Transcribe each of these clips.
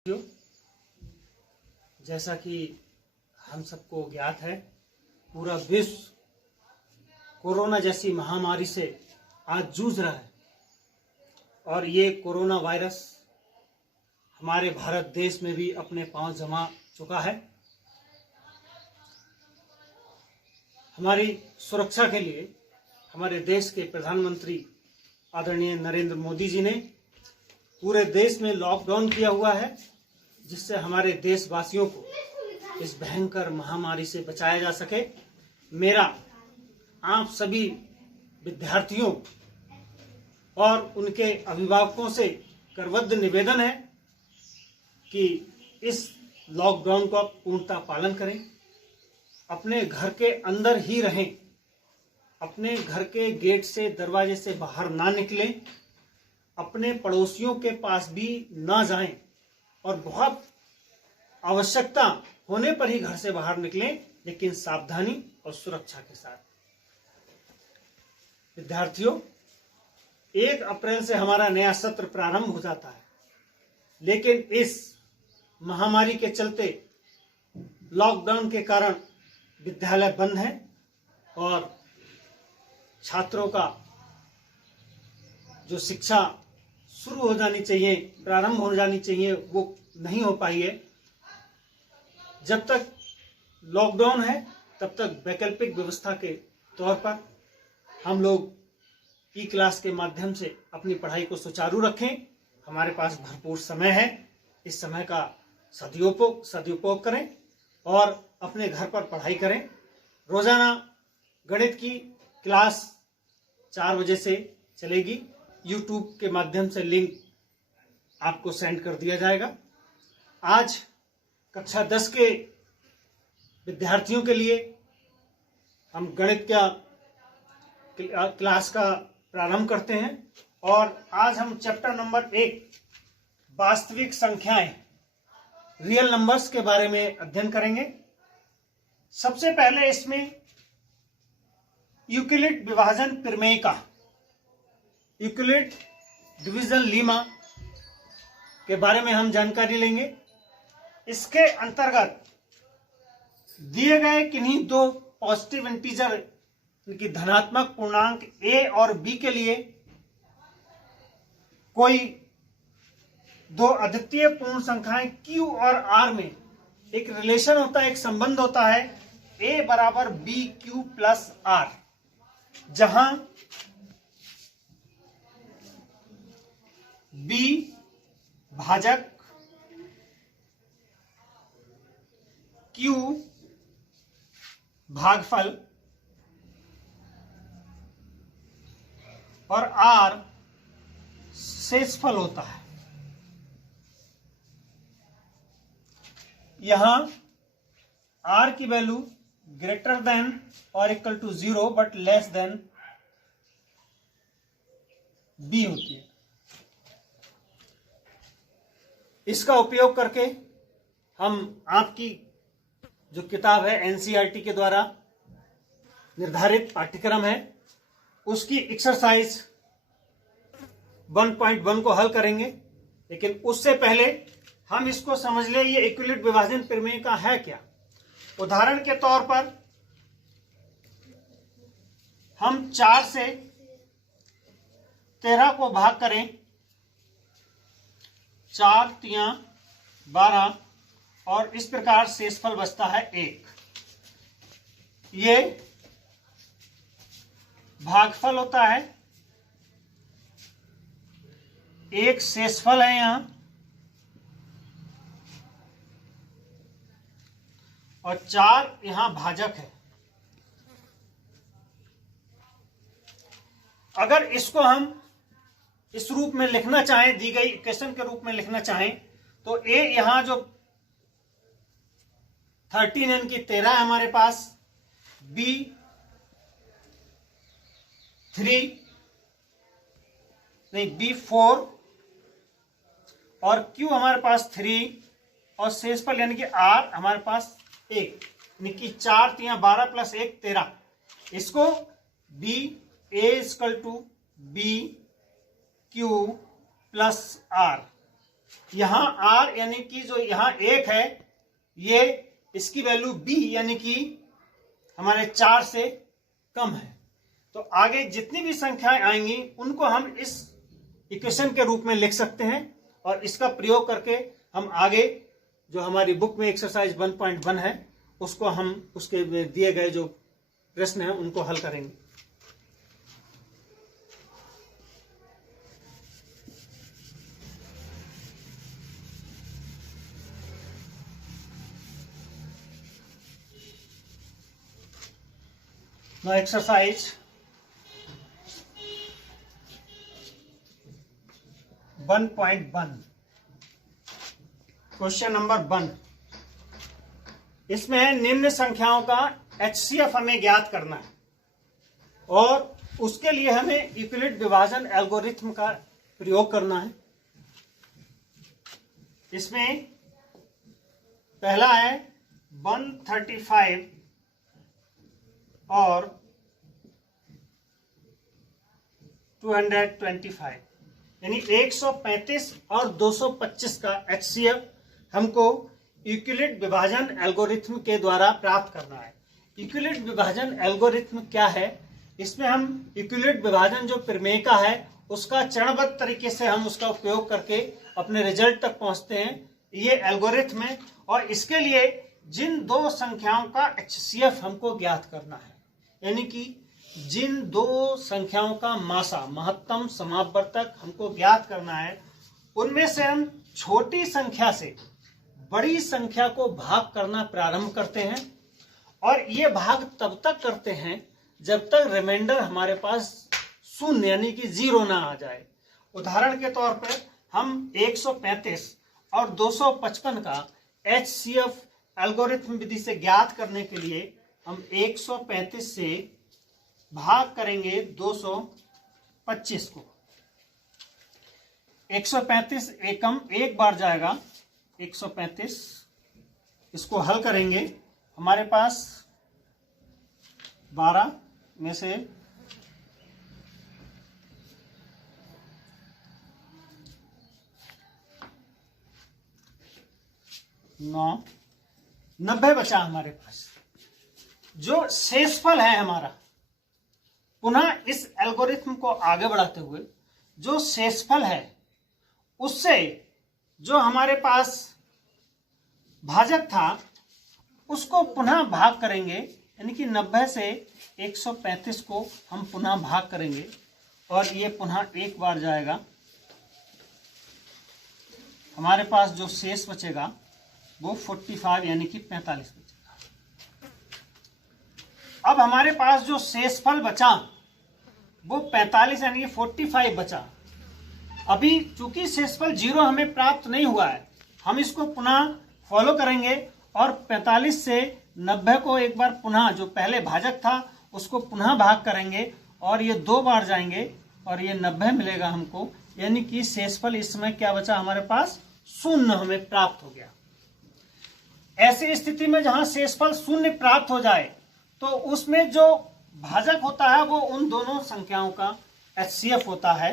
साथियों, जैसा कि हम सबको ज्ञात है, पूरा विश्व कोरोना जैसी महामारी से आज जूझ रहा है और ये कोरोना वायरस हमारे भारत देश में भी अपने पांव जमा चुका है। हमारी सुरक्षा के लिए हमारे देश के प्रधानमंत्री आदरणीय नरेंद्र मोदी जी ने पूरे देश में लॉकडाउन किया हुआ है, जिससे हमारे देशवासियों को इस भयंकर महामारी से बचाया जा सके। मेरा आप सभी विद्यार्थियों और उनके अभिभावकों से करबद्ध निवेदन है कि इस लॉकडाउन का पूर्णतः पालन करें, अपने घर के अंदर ही रहें, अपने घर के गेट से दरवाजे से बाहर ना निकलें, अपने पड़ोसियों के पास भी ना जाएं और बहुत आवश्यकता होने पर ही घर से बाहर निकलें, लेकिन सावधानी और सुरक्षा के साथ। विद्यार्थियों, 1 अप्रैल से हमारा नया सत्र प्रारंभ हो जाता है, लेकिन इस महामारी के चलते लॉकडाउन के कारण विद्यालय बंद है और छात्रों का जो शिक्षा शुरू हो जानी चाहिए, प्रारंभ हो जानी चाहिए, वो नहीं हो पाई है। जब तक लॉकडाउन है तब तक वैकल्पिक व्यवस्था के तौर पर हम लोग ई क्लास के माध्यम से अपनी पढ़ाई को सुचारू रखें। हमारे पास भरपूर समय है, इस समय का सदुपयोग करें और अपने घर पर पढ़ाई करें। रोजाना गणित की क्लास 4 बजे से चलेगी। यूट्यूब के माध्यम से लिंक आपको सेंड कर दिया जाएगा। आज कक्षा 10 के विद्यार्थियों के लिए हम गणित का क्लास का प्रारंभ करते हैं और आज हम चैप्टर नंबर 1 वास्तविक संख्याएं, रियल नंबर्स के बारे में अध्ययन करेंगे। सबसे पहले इसमें यूक्लिड विभाजन प्रमेय का, यूक्लिड डिवीजन लीमा के बारे में हम जानकारी लेंगे। इसके अंतर्गत दिए गए किन्हीं 2 पॉजिटिव इंटीजर की धनात्मक पूर्णांक a और b के लिए कोई 2 अद्वितीय पूर्ण संख्याएं q और r में एक रिलेशन होता है, एक संबंध होता है a बराबर b q प्लस r, जहां b भाजक q भागफल और r शेषफल होता है। यहां r की वैल्यू ग्रेटर देन और equal to 0 but less than b होती है। इसका उपयोग करके हम आपकी जो किताब है एनसीईआरटी के द्वारा निर्धारित पाठ्यक्रम है, उसकी एक्सरसाइज 1.1 को हल करेंगे। लेकिन उससे पहले हम इसको समझ ले, ये यूक्लिड विभाजन प्रमेय का है क्या। उदाहरण के तौर पर हम 4 से 13 को भाग करें, 4 तियां 12 और इस प्रकार शेषफल बचता है 1। ये भागफल होता है, 1 शेषफल है यहां और 4 यहां भाजक है। अगर इसको हम इस रूप में लिखना चाहें, दी गई इक्वेशन के रूप में लिखना चाहें, तो a यहां जो 13 यानी कि 13 है हमारे पास, b 3 नहीं b 4 और q हमारे पास 3 और शेषफल यानी कि r हमारे पास 1, यानी कि 4 तियां 12 प्लस 1 13। इसको b a equal to b q plus r यहां R यानी कि जो यहां 1 है, ये इसकी वैल्यू B यानी कि हमारे 4 से कम है। तो आगे जितनी भी संख्याएं आएंगी उनको हम इस इक्वेशन के रूप में लिख सकते हैं और इसका प्रयोग करके हम आगे जो हमारी बुक में एक्सरसाइज 1.1 है उसको हम उसके दिए गए जो प्रश्न हैं उनको हल करेंगे। Now exercise 1.1 question number 1। इसमें निम्न संख्याओं का HCF हमें ज्ञात करना है और उसके लिए हमें यूक्लिड विभाजन एल्गोरिथम का प्रयोग करना है। इसमें पहला है 135 और 225 यानी 135 और 225 का HCF हमको यूक्लिड विभाजन एल्गोरिथम के द्वारा प्राप्त करना है। यूक्लिड विभाजन एल्गोरिथम क्या है? इसमें हम यूक्लिड विभाजन जो प्रमेय का है उसका चरणबद्ध तरीके से हम उसका उपयोग करके अपने रिजल्ट तक पहुंचते हैं। ये एल्गोरिथम है और इसके लिए जिन दो संख्याओं का HCF हमको ज्ञात करना है, यानी कि जिन दो संख्याओं का मासा महत्तम समापवर्तक हमको ज्ञात करना है, उनमें से हम छोटी संख्या से बड़ी संख्या को भाग करना प्रारंभ करते हैं और ये भाग तब तक करते हैं जब तक रिमाइंडर हमारे पास शून्य यानी कि 0 ना आ जाए। उदाहरण के तौर पर हम 135 और 255 का HCF एल्गोरिथम विधि से ज्ञात करने के लिए हम 135 से भाग करेंगे 225 को। 135 एकम एक बार जाएगा 135, इसको हल करेंगे, हमारे पास 12 में से 9, 90 बचा हमारे पास। जो शेषफल है हमारा, पुनः इस एल्गोरिथम को आगे बढ़ाते हुए जो शेषफल है उससे जो हमारे पास भाजक था उसको पुनः भाग करेंगे, यानी कि 90 से 135 को हम पुनः भाग करेंगे और ये पुनः एक बार जाएगा। हमारे पास जो शेष बचेगा वो 45 यानी कि 45 बचेगा। अब हमारे पास जो शेषफल बचा वो 45 यानी कि 45 बचा। अभी चूंकि शेषफल 0 हमें प्राप्त नहीं हुआ है, हम इसको पुनः फॉलो करेंगे और 45 से 90 को एक बार पुनः जो पहले भाजक था उसको पुनः भाग करेंगे और ये 2 बार जाएंगे और ये 90 मिलेगा हमको, यानी कि शेषफल इस समय क्या बचा हमारे पास? 0 हमें प्राप्त हो गया। ऐसी स्थिति में जहां शेषफल 0 प्राप्त हो जाए तो उसमें जो भाजक होता है वो उन दोनों संख्याओं का HCF होता है,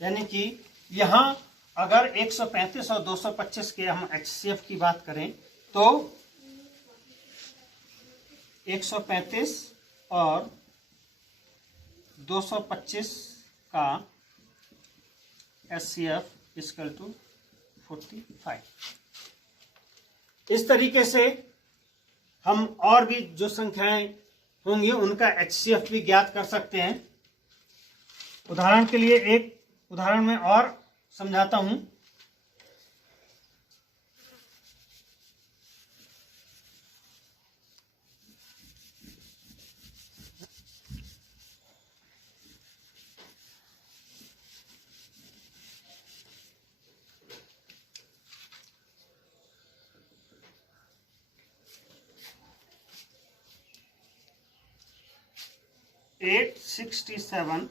यानी कि यहां अगर 135 और 225 के हम HCF की बात करें तो 135 और 225 का HCF इक्वल टू 45। इस तरीके से हम और भी जो संख्याएं होंगी उनका HCF भी ज्ञात कर सकते हैं। उदाहरण के लिए एक उदाहरण में और समझाता हूं। $867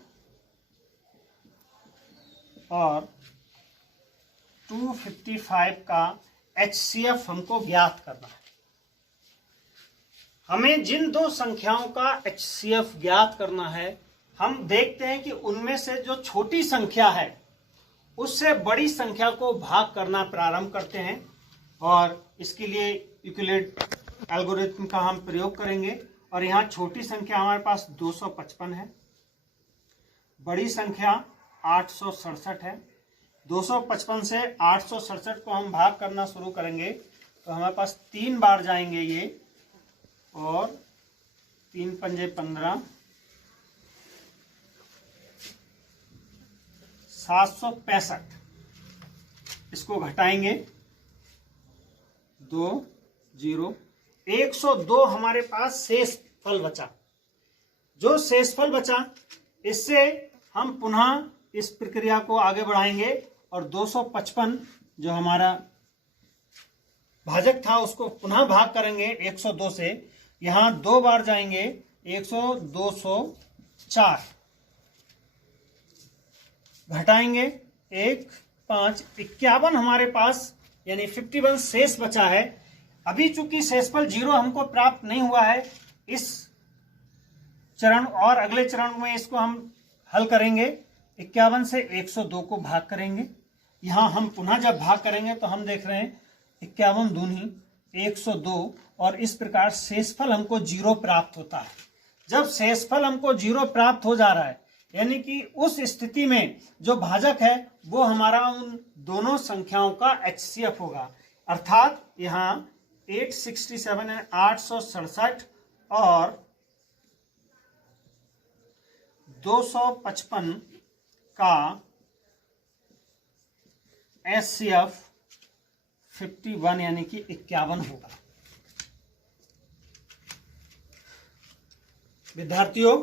और 255 का HCF हमको ज्ञात करना है। हमें जिन दो संख्याओं का HCF ज्ञात करना है, हम देखते हैं कि उनमें से जो छोटी संख्या है उससे बड़ी संख्या को भाग करना प्रारंभ करते हैं और इसके लिए यूक्लिड एल्गोरिथम का हम प्रयोग करेंगे। और यहाँ छोटी संख्या हमारे पास 255 है, बड़ी संख्या 867 है। 255 से 867 को हम भाग करना शुरू करेंगे तो हमारे पास 3 बार जाएंगे ये, और 3 पंजे 15, 765। इसको घटाएंगे 2 0, 102 हमारे पास शेष फल बचा। जो शेष फल बचा इससे हम पुनः इस प्रक्रिया को आगे बढ़ाएंगे और 255 जो हमारा भाजक था उसको पुनः भाग करेंगे 102 से। यहां 2 बार जाएंगे, 100 204, घटाएंगे 1 5, 51 हमारे पास यानी 51 शेष बचा है। अभी चूंकि शेषफल 0 हमको प्राप्त नहीं हुआ है इस चरण, और अगले चरण में इसको हम हल करेंगे। 51 से 102 को भाग करेंगे। यहां हम पुनः जब भाग करेंगे तो हम देख रहे हैं 51 दूनी 102, और इस प्रकार शेषफल हमको 0 प्राप्त होता है। जब शेषफल हमको 0 प्राप्त हो जा रहा है यानी कि उस स्थिति में जो भाजक है वो हमारा उन दोनों संख्याओं का HCF होगा। अर्थात यहाँ 867 है, 867 और 255 का HCF 51 यानी कि 51 होगा। विद्यार्थियों,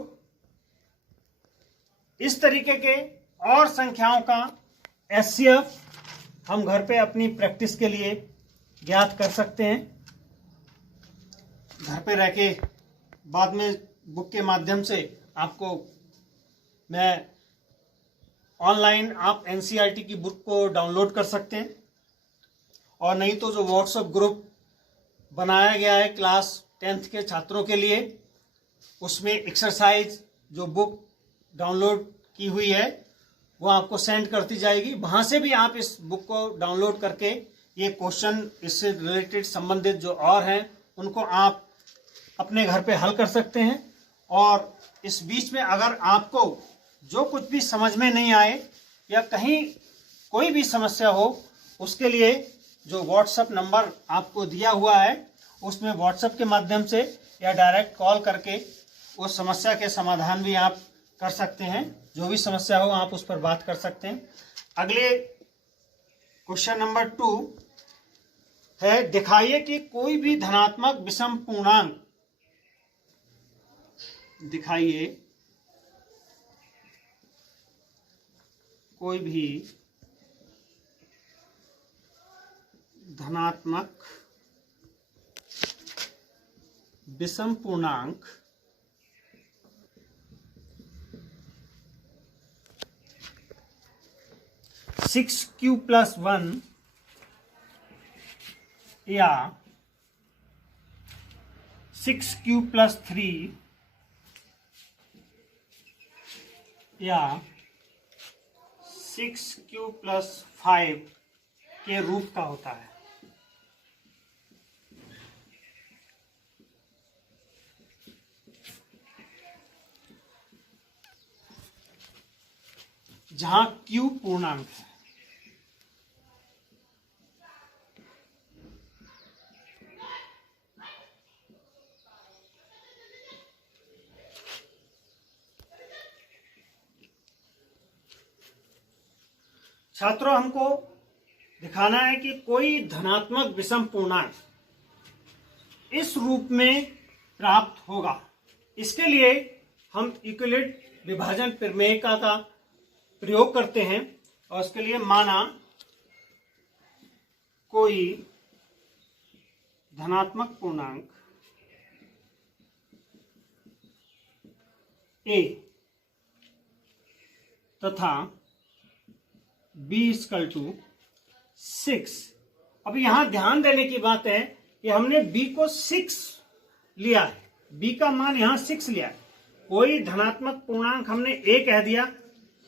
इस तरीके के और संख्याओं का HCF हम घर पे अपनी प्रैक्टिस के लिए ज्ञात कर सकते हैं। घर पे रह के बाद में बुक के माध्यम से आपको मैं ऑनलाइन आप NCERT की बुक को डाउनलोड कर सकते हैं, और नहीं तो जो व्हाट्सएप ग्रुप बनाया गया है क्लास 10th के छात्रों के लिए, उसमें एक्सरसाइज जो बुक डाउनलोड की हुई है वो आपको सेंड करती जाएगी। वहाँ से भी आप इस बुक को डाउनलोड करके ये क्वेश्चन इससे रिलेटेड संबंधित जो और हैं उनको आप अपने घर पे हल कर सकते हैं। और इस बीच में अगर आपको जो कुछ भी समझ में नहीं आए या कहीं कोई भी समस्या हो, उसके लिए जो व्हाट्सएप नंबर आपको दिया हुआ है उसमें व्हाट्सएप के माध्यम से या डायरेक्ट कॉल करके उस समस्या के समाधान भी आप कर सकते हैं। जो भी समस्या हो आप उस पर बात कर सकते हैं। अगले क्वेश्चन नंबर 2 है, दिखाइए कि कोई भी धनात्मक विषम पूर्णांक, दिखाइए कोई भी धनात्मक विषम पूर्णांक सिक्स क्यू प्लस 1 या 6q प्लस 3 या 6q प्लस 5 के रूप का होता है। जहां q पूर्णांक है। छात्रों, हमको दिखाना है कि कोई धनात्मक विषम पूर्णांक इस रूप में प्राप्त होगा। इसके लिए हम यूक्लिड विभाजन प्रमेय का प्रयोग करते हैं, और उसके लिए माना कोई धनात्मक पूर्णांक a तथा b = 6। अब यहां ध्यान देने की बात है कि हमने b को 6 लिया है, b का मान यहां 6 लिया है। कोई धनात्मक पूर्णांक हमने a कह दिया,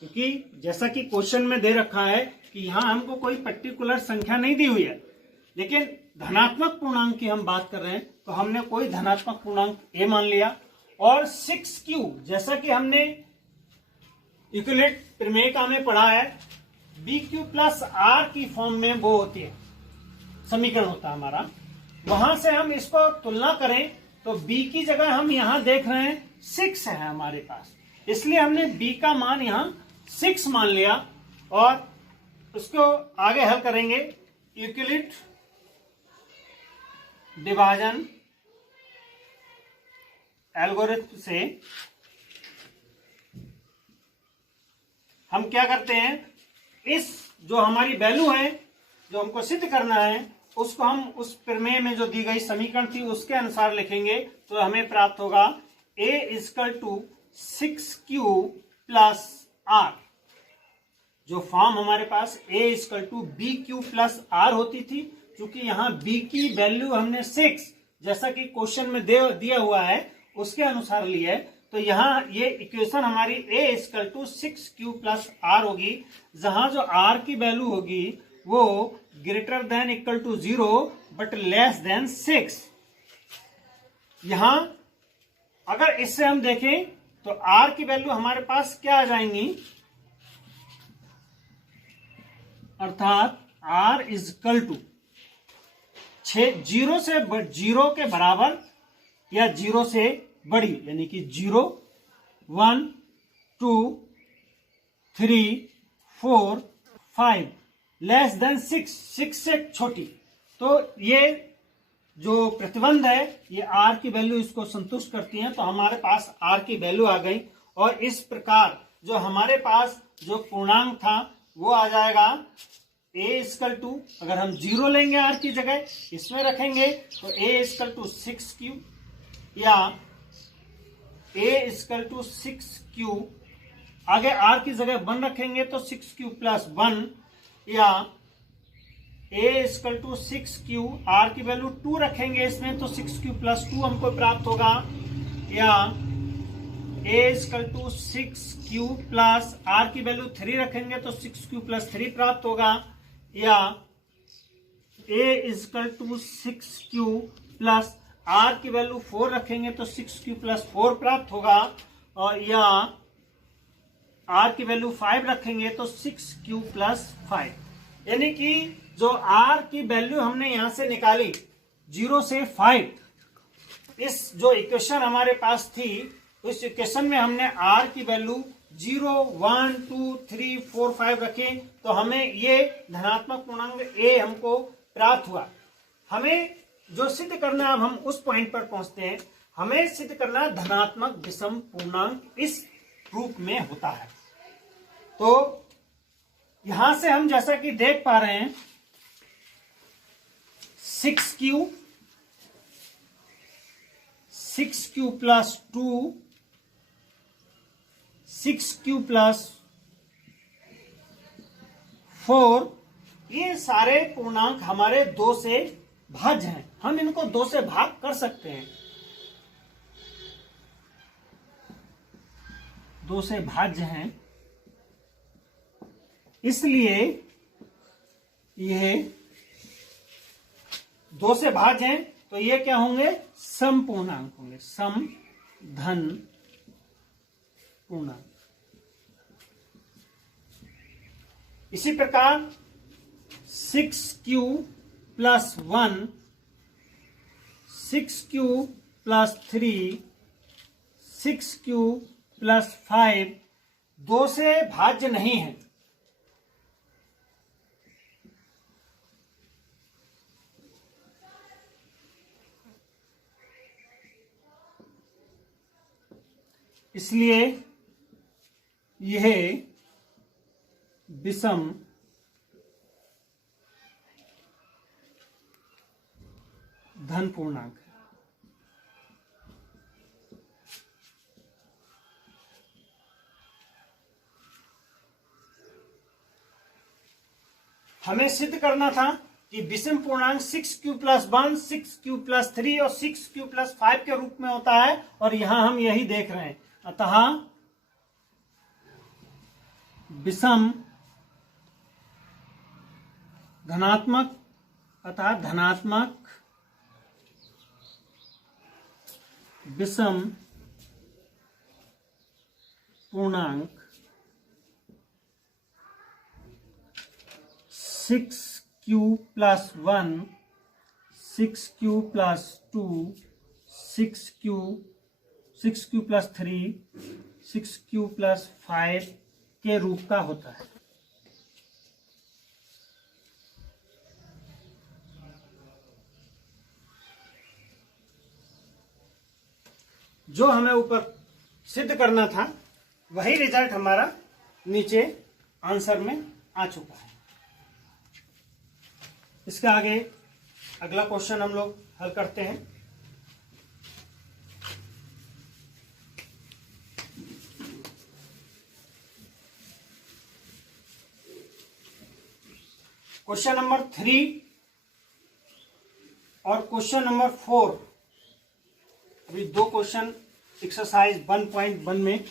क्योंकि जैसा कि क्वेश्चन में दे रखा है कि यहाँ हमको कोई पर्टिकुलर संख्या नहीं दी हुई है, लेकिन धनात्मक पूर्णांक की हम बात कर रहे हैं, तो हमने कोई धनात्मक पूर्णांक a मान लिया। और 6q, जैसा कि हमने यूक्लिड प्रमेय का में पढ़ा है, bq प्लस r की फॉर्म में वो होती है, समीकरण होता है हमारा। वहां से हम इसको तुलना करें तो b की जगह हम यहां देख रहे हैं 6 है हमारे पास, इसलिए हमने b का मान यहां 6 मान लिया और उसको आगे हल करेंगे यूक्लिड विभाजन एल्गोरिथम से। हम क्या करते हैं, इस जो हमारी वैल्यू है जो हमको सिद्ध करना है, उसको हम उस प्रमेय में जो दी गई समीकरण थी उसके अनुसार लिखेंगे, तो हमें प्राप्त होगा a equal to 6q plus r। जो फॉर्म हमारे पास a equal to bq plus r होती थी, क्योंकि यहाँ b की वैल्यू हमने 6 जैसा कि क्वेश्चन में दिया हुआ है उसके अनुसार ली है, तो यहाँ ये इक्वेशन हमारी a equal to 6q plus r होगी, जहां जो r की वैल्यू होगी वो greater than equal to 0 but less than 6। यहां अगर इससे हम देखें तो r की वैल्यू हमारे पास क्या आ जाएंगी, अर्थात r इक्वल टू 0 के बराबर या 0 से बड़ी, यानी कि 0, 1, 2, 3, 4, 5 लेस देन 6 से छोटी। तो ये जो प्रतिबंध है ये r की वैल्यू इसको संतुष्ट करती है, तो हमारे पास r की वैल्यू आ गई। और इस प्रकार जो हमारे पास जो पूर्णांक था वो आ जाएगा a इक्वल टू, अगर हम 0 लेंगे r की जगह इसमें रखेंगे तो a इक्वल टू 6q, या a इक्वल टू 6q, आगे r की जगह 1 रखेंगे तो 6q प्लस 1, या a equal to 6q, r की वैल्यू 2 रखेंगे इसमें तो 6q प्लस 2 हमको प्राप्त होगा, या a equal to 6q plus r की वैल्यू 3 रखेंगे तो 6q प्लस 3 प्राप्त होगा, या a equal to 6q plus r की वैल्यू 4 रखेंगे तो 6q प्लस 4 प्राप्त होगा, और या r की वैल्यू 5 रखेंगे तो 6q प्लस 5। यानी कि जो r की वैल्यू हमने यहां से निकाली 0 से 5, इस जो इक्वेशन हमारे पास थी उस इक्वेशन में हमने r की वैल्यू 0, 1, 2, 3, 4, 5 रखे, तो हमें ये धनात्मक पूर्णांक a हमको प्राप्त हुआ। हमें जो सिद्ध करना है, अब हम उस पॉइंट पर पहुंचते हैं, हमें सिद्ध करना धनात्मक विषम पूर्णांक इस रूप में होता है। तो यहां से हम जैसा कि देख पा रहे हैं 6q प्लस 2, 6q प्लस 4, ये सारे पूर्णांक हमारे 2 से भाज्य हैं, हम इनको 2 से भाग कर सकते हैं, 2 से भाज्य हैं, इसलिए यह 2 से भाज्य हैं, तो ये क्या होंगे, सम पूर्णांक होंगे, सम धन पूर्णांक। इसी प्रकार 6q plus 1, 6q plus 3, 6q plus 5 2 से भाज्य नहीं है, इसलिए यह विषम धन पूर्णांक है। हमें सिद्ध करना था कि विषम पूर्णांक 6q प्लस 1, 6q प्लस 3 और 6q प्लस 5 के रूप में होता है, और यहां हम यही देख रहे हैं। अतः विषम धनात्मक अतः धनात्मक विषम पूर्णांक 6q + 1, 6q + 2, 6q + 3, 6q + 5 के रूप का होता है। जो हमें ऊपर सिद्ध करना था वही रिजल्ट हमारा नीचे आंसर में आ चुका है। इसके आगे अगला क्वेश्चन हम लोग हल करते हैं। क्वेश्चन नंबर 3 और क्वेश्चन नंबर 4, अभी दो क्वेश्चन एक्सरसाइज 1.1 में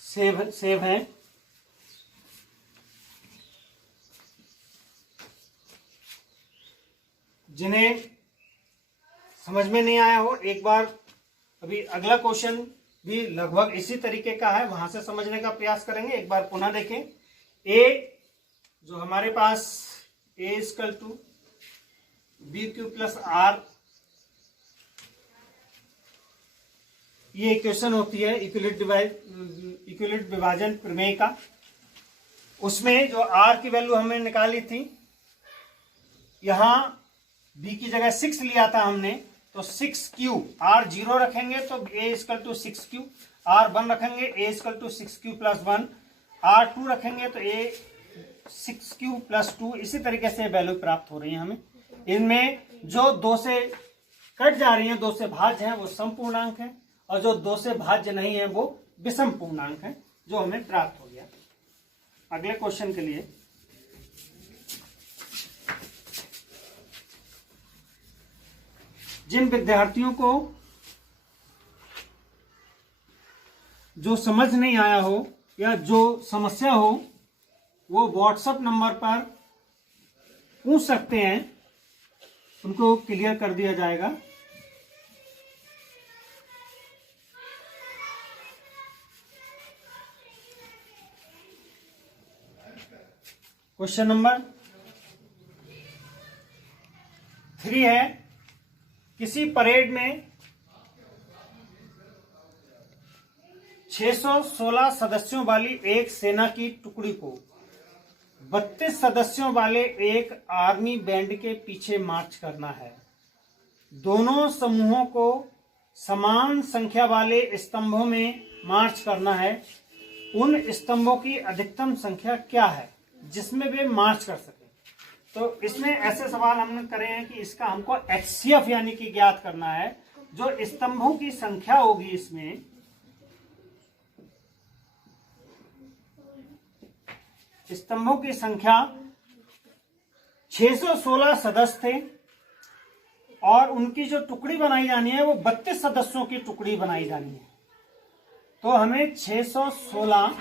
सेव है। जिन्हें समझ में नहीं आया हो, एक बार अभी अगला क्वेश्चन भी लगभग इसी तरीके का है, वहां से समझने का प्रयास करेंगे। एक बार पुनः देखें। ए जो हमारे पास a = bq + r, ये इक्वेशन होती है इक्विलिट विभाजन प्रमेय का। उसमें जो r की वैल्यू हमें निकाली थी, यहां b की जगह 6 लिया था हमने, तो 6q, r 0 रखेंगे तो a = 6q, r 1 रखेंगे a = 6q + 1, r 2 रखेंगे तो a 6q + 2। इसी तरीके से वैल्यू प्राप्त हो रही है हमें। इनमें जो 2 से कट जा रही है, 2 से भाज्य है, वो सम पूर्णांक है, और जो 2 से भाज्य नहीं है वो विषम पूर्णांक है, जो हमें प्राप्त हो गया। अगले क्वेश्चन के लिए जिन विद्यार्थियों को जो समझ नहीं आया हो या जो समस्या हो, वो व्हाट्सएप नंबर पर पूछ सकते हैं, उनको क्लियर कर दिया जाएगा। क्वेश्चन नंबर 3 है, किसी परेड में 616 सदस्यों वाली एक सेना की टुकड़ी को 32 सदस्यों वाले एक आर्मी बैंड के पीछे मार्च करना है। दोनों समूहों को समान संख्या वाले स्तंभों में मार्च करना है। उन स्तंभों की अधिकतम संख्या क्या है जिसमें वे मार्च कर सके? तो इसमें ऐसे सवाल हमने करे हैं कि इसका हमको HCF यानी कि ज्ञात करना है। जो स्तंभों की संख्या होगी, इसमें स्तंभों की संख्या 616 सदस्य थे और उनकी जो टुकड़ी बनाई जानी है वो 32 सदस्यों की टुकड़ी बनाई जानी है। तो हमें 616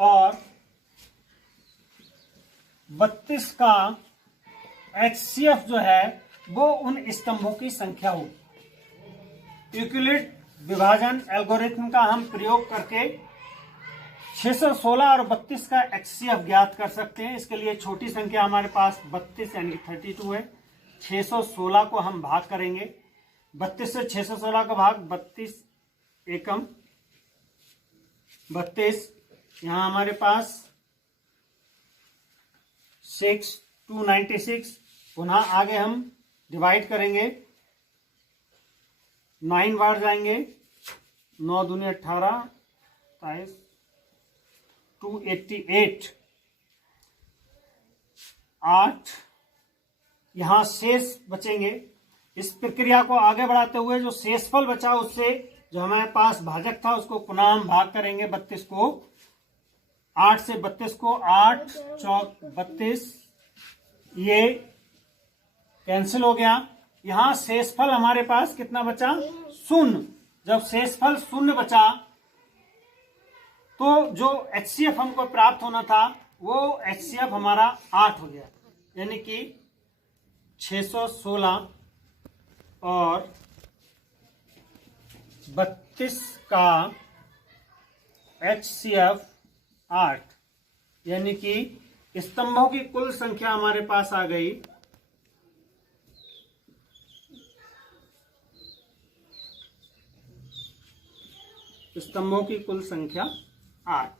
और 32 का HCF जो है वो उन स्तंभों की संख्या होगी। यूक्लिड विभाजन एल्गोरिथम का हम प्रयोग करके 616 और 32 का HCF ज्ञात कर सकते हैं। इसके लिए छोटी संख्या हमारे पास 32 यानी 32 है। 616 को हम भाग करेंगे, 32 से 616 का भाग 32 एकम 32, यहां हमारे पास 6 296। पुनः आगे हम डिवाइड करेंगे, 9 बार जाएंगे, 9 दूनी 18, 27, 288, 8 यहां शेष बचेंगे। इस प्रक्रिया को आगे बढ़ाते हुए जो शेषफल बचा उससे जो हमारे पास भाजक था उसको पुनः हम भाग करेंगे 32 को, 8 से 32 को, 8 चौक 32, ये कैंसिल हो गया। यहां शेषफल हमारे पास कितना बचा? 0। जब शेषफल 0 बचा तो जो HCF हमको प्राप्त होना था वो HCF हमारा 8 हो गया, यानी कि 616 और 32 का HCF 8, यानी कि स्तंभों की कुल संख्या हमारे पास आ गई 8।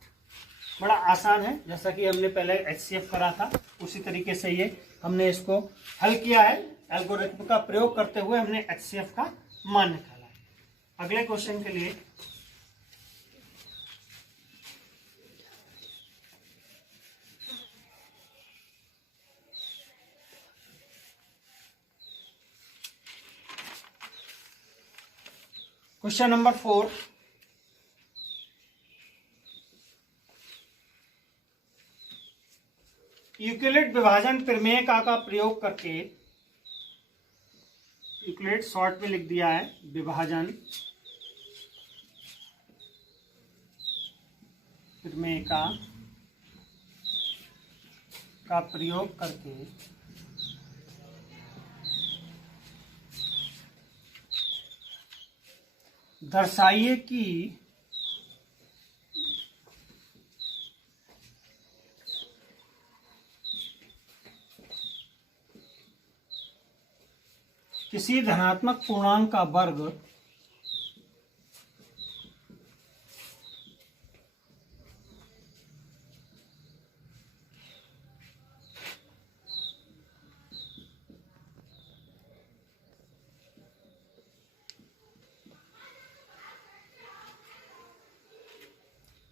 बड़ा आसान है, जैसा कि हमने पहले HCF करा था उसी तरीके से ये हमने इसको हल किया है। एल्गोरिथम का प्रयोग करते हुए हमने HCF का मान निकाला है। अगले क्वेश्चन के लिए क्वेश्चन नंबर 4, यूक्लिड विभाजन प्रमेय का प्रयोग करके, यूक्लिड शॉर्ट में लिख दिया है, विभाजन प्रमेय का प्रयोग करके दर्शाइए कि किसी धनात्मक पूर्णांक का वर्ग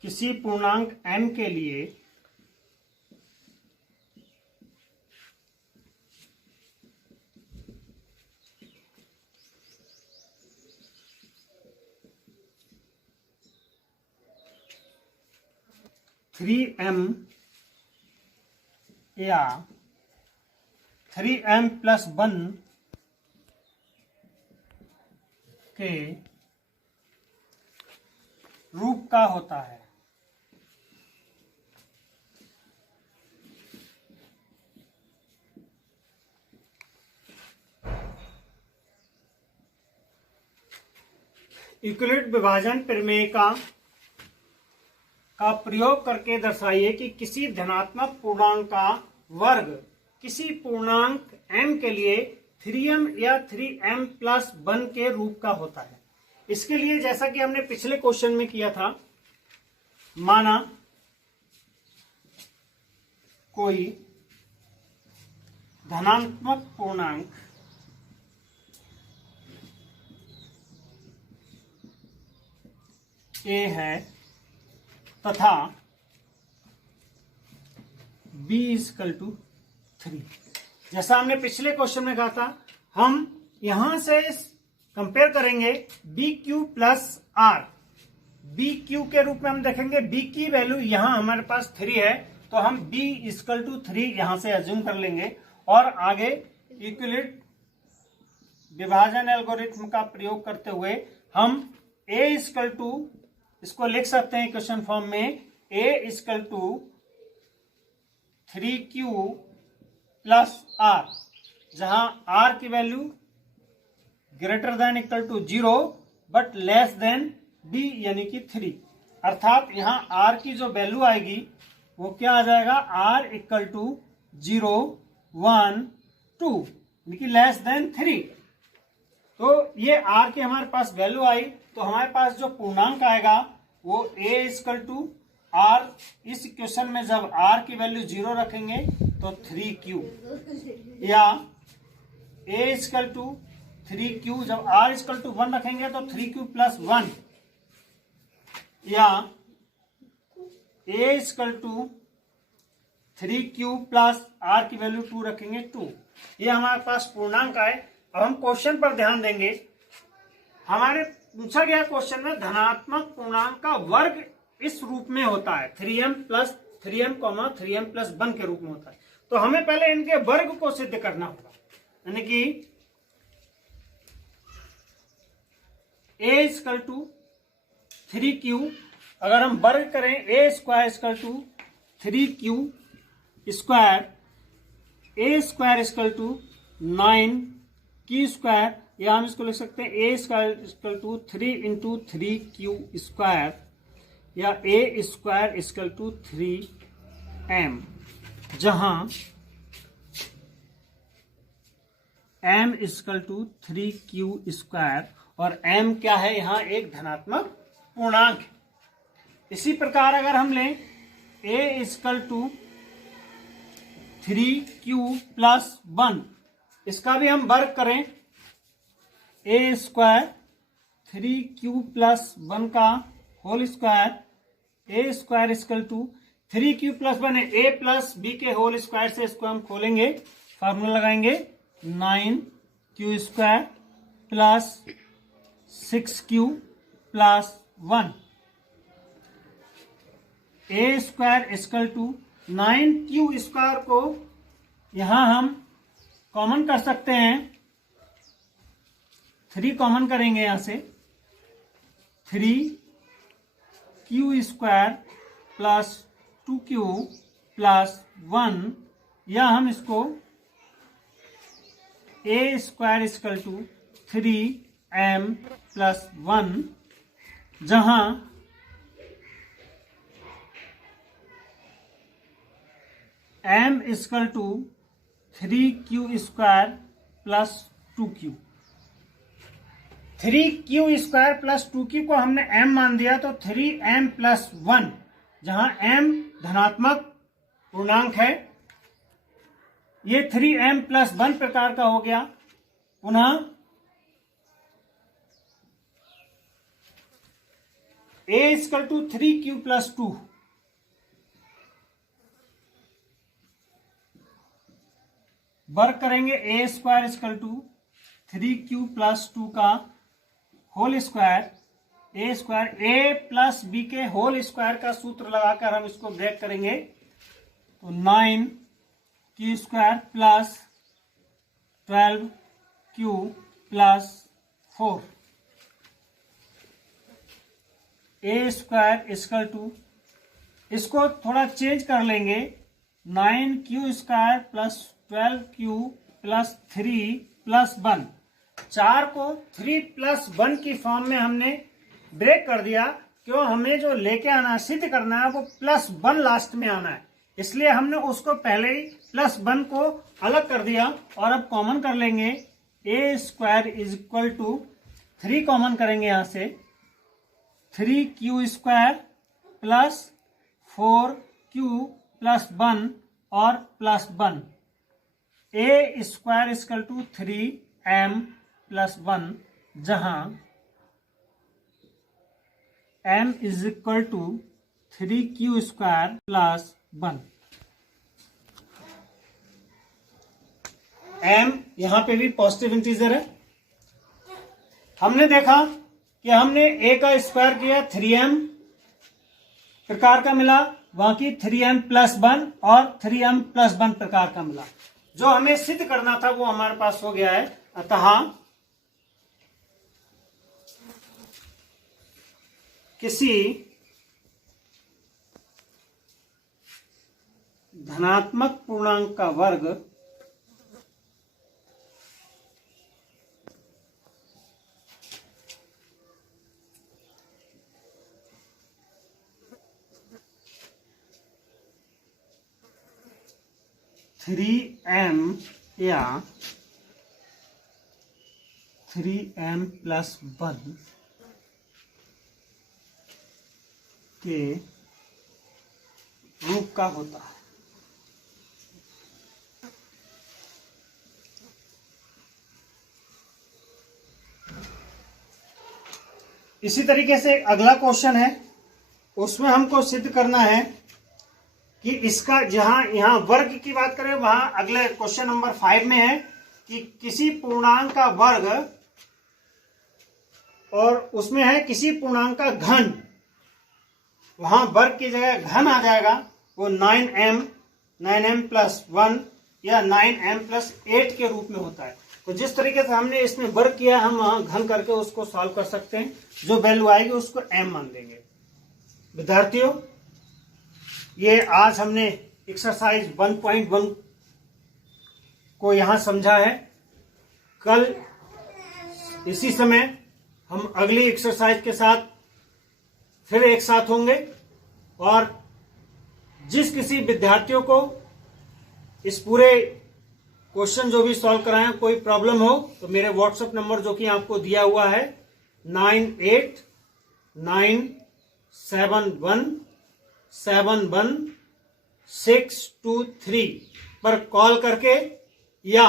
किसी पूर्णांक m के लिए m या 3m+1 के रूप का होता है। यूक्लिड विभाजन प्रमेय का प्रयोग करके दर्शाइए कि किसी धनात्मक पूर्णांक का वर्ग किसी पूर्णांक m के लिए 3m या 3m+1 के रूप का होता है। इसके लिए जैसा कि हमने पिछले क्वेश्चन में किया था, माना कोई धनात्मक पूर्णांक a है तथा b = 3। जैसा हमने पिछले क्वेश्चन में कहा था, हम यहां से कंपेयर करेंगे BQ प्लस R। BQ के रूप में हम देखेंगे, B की वैल्यू यहां हमारे पास 3 है, तो हम B = 3 यहां से अज्यूम कर लेंगे और आगे यूक्लिड विभाजन एल्गोरिथम का प्रयोग करते हुए हम A = इसको लिख सकते हैं क्वेश्चन फॉर्म में, A = 3Q प्लस R, जहां R की value > 0 but less than B यानी कि 3। अर्थात यहां R की जो वैल्यू आएगी वो क्या आ जाएगा, R = 0, 1, 2 यानी कि लेस देन 3। तो ये R की हमारे पास वैल्यू आई, तो हमारे पास जो पूर्णांक आएगा वो A = R। इस इक्वेशन में जब R की वैल्यू 0 रखेंगे तो 3Q, या A = 3Q जब R = 1 रखेंगे तो 3Q प्लस 1, या A = 3Q प्लस R की वैल्यू 2 रखेंगे 2। ये हमारे पास पूर्णांक आए। अब हम क्वेश्चन पर ध्यान देंगे। हमारे पूछा गया क्वेश्चन में धनात्मक पूर्णांक का वर्ग इस रूप में होता है, 3m + 3m, 3m+1 के रूप में होता है। तो हमें पहले इनके वर्ग को सिद्ध करना होगा, यानी कि A = 3Q, अगर हम वर्ग करें A² = 3Q square A square equal to 9 square, या हम इसको लिख सकते हैं A square equal to 3 into 3 square, या A square equal to 3m, जहां m equal to 3q square और m क्या है, यहां एक धनात्मक पूर्णांक है। इसी प्रकार अगर हम लें a equal to 3q plus 1, इसका भी हम वर्ग करें, ए स्क्वायर 3q प्लस 1 का whole square, A square equal to 3q plus 1 है, ए प्लस बी के होल स्क्वायर से इसको हम खोलेंगे, फार्मूला लगाएंगे 9q square plus 6q plus 1, a square equal to 9q square को यहां हम कॉमन कर सकते हैं, 3 कॉमन करेंगे यहां से, 3q square plus 2q plus 1, या हम इसको A square equal to 3m plus 1, जहां m equal to 3q square plus 2q, 3q square plus 2q को हमने m मान दिया, तो 3m प्लस 1, जहां m धनात्मक पूर्णांक है, ये 3m प्लस 1 प्रकार का हो गया। पुनः a equal to 3q plus 2, work करेंगे, A square equal to 3q plus 2 का whole square, A square A plus B के होल स्क्वायर का सूत्र लगाकर हम इसको ब्रेक करेंगे, तो 9q square plus 12q plus 4, A square equal to, इसको थोड़ा चेंज कर लेंगे, 9q square plus 12q plus 3 plus 1, 4 को 3 प्लस 1 की फॉर्म में हमने ब्रेक कर दिया, क्यों, हमें जो लेके आना है, सिद्ध करना है, वो प्लस 1 लास्ट में आना है, इसलिए हमने उसको पहले ही प्लस 1 को अलग कर दिया। और अब कॉमन कर लेंगे, A square is equal to 3 common करेंगे यहां से, 3q square plus 4q plus 1 और plus 1, a square equal to 3m plus 1, जहां m is equal to 3q square plus 1, m यहां पे भी पॉजिटिव इंटीजर है। हमने देखा कि हमने a का स्क्वायर किया, 3m प्रकार का मिला, वहां की 3m प्लस 1 और 3m प्लस 1 प्रकार का मिला, जो हमें सिद्ध करना था वो हमारे पास हो गया है। अतः किसी धनात्मक पूर्णांक का वर्ग थ्री एम या 3m प्लस 1 के रूप का होता है। इसी तरीके से अगला क्वेश्चन है, उसमें हमको सिद्ध करना है कि इसका, जहां यहां वर्ग की बात करें, वहां अगले क्वेश्चन नंबर 5 में है कि किसी पूर्णांक का वर्ग, और उसमें है किसी पूर्णांक का घन, वहां वर्ग की जगह घन आ जाएगा, वो 9m प्लस 1 या 9m प्लस 8 के रूप में होता है। तो जिस तरीके से हमने इसमें वर्ग किया, हम वहां घन करके उसको सॉल्व कर सकते हैं, जो वैल्यू आएगी उसको m मान देंगे। विद्यार्थियों, ये आज हमने एक्सरसाइज 1.1 को यहाँ समझा है। कल इसी समय हम अगली एक्सरसाइज के साथ फिर एक साथ होंगे, और जिस किसी विद्यार्थियों को इस पूरे क्वेश्चन जो भी सॉल्व कराएं कोई प्रॉब्लम हो तो मेरे व्हाट्सएप नंबर जो कि आपको दिया हुआ है 9897171623 पर कॉल करके या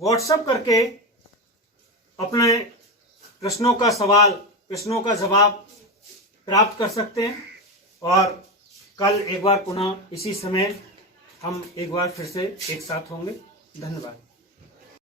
व्हाट्सएप करके अपने प्रश्नों का जवाब प्राप्त कर सकते हैं। और कल एक बार पुनः इसी समय हम एक बार फिर से एक साथ होंगे। धन्यवाद।